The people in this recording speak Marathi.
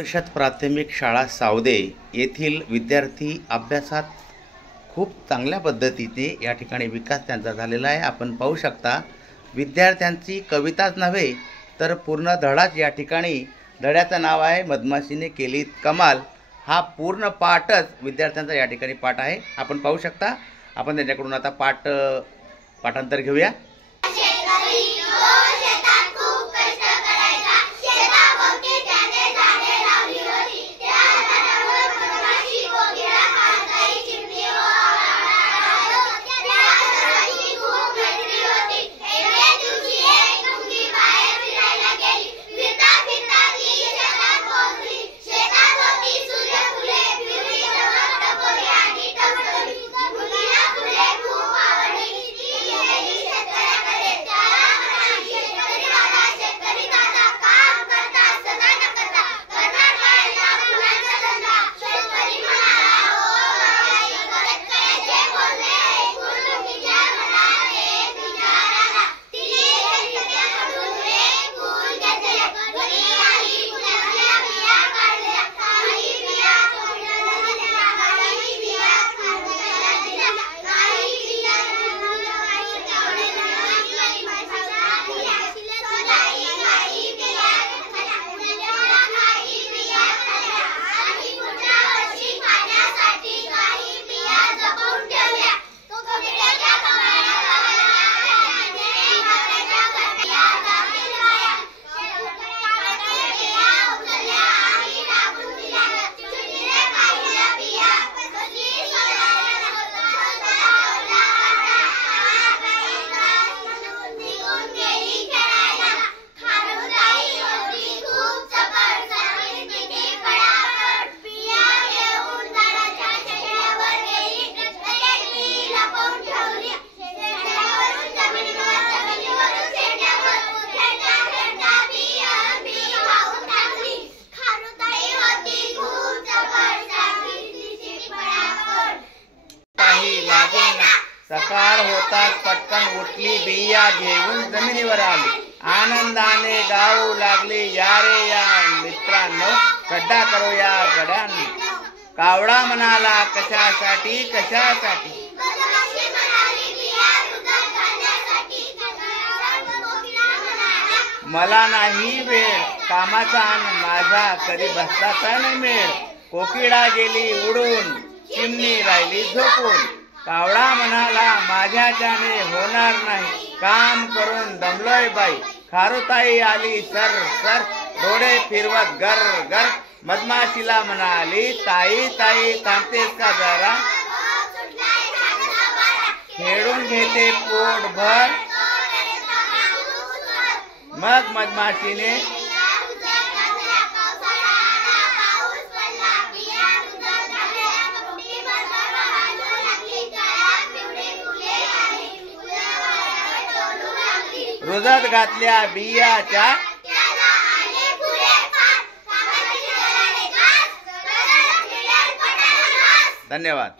परिषद प्राथमिक शाळा सावदे येथील विद्यार्थी अभ्यासात खूप चांगल्या पद्धतीने या ठिकाणी विकास त्यांचा झालेला आहे। आपण पाहू शकता विद्यार्थ्यांची कविताच नव्हे तर पूर्ण धडाच या ठिकाणी, धड्याचं नाव आहे मधमाशीने केली कमाल। हा पूर्ण पाठच विद्यार्थ्यांचा या ठिकाणी पाठ आहे। आपण पाहू शकता। आपण त्यांच्याकडून आता पाठांतर घेऊया। सकाळ होताच पटकन उठली, बिया घेऊन जमिनीवर आली, आनंदाने गाऊ लागली, या रे या मित्रांनो खड्डा करो या गड्यांनी। कावळा म्हणाला कशासाठी कशासाठी, मला नाही वेळ कामाचा अन माझा कधी बसता नाही मेळ। कोकिळा गेली उडून, चिमणी राहिली झोपून, कावळा म्हणाला माझ्याच्याने होणार नाही, काम करून दमलोय बाई। खारुताई आली सर सर, डोळे फिरवत गर गर, मधमाशीला म्हणाली ताई ताई थांबतेस का जरा, खेळून घेते पोटभर। मग मधमाशीने रुजत घातल्या बियाच्या, धन्यवाद।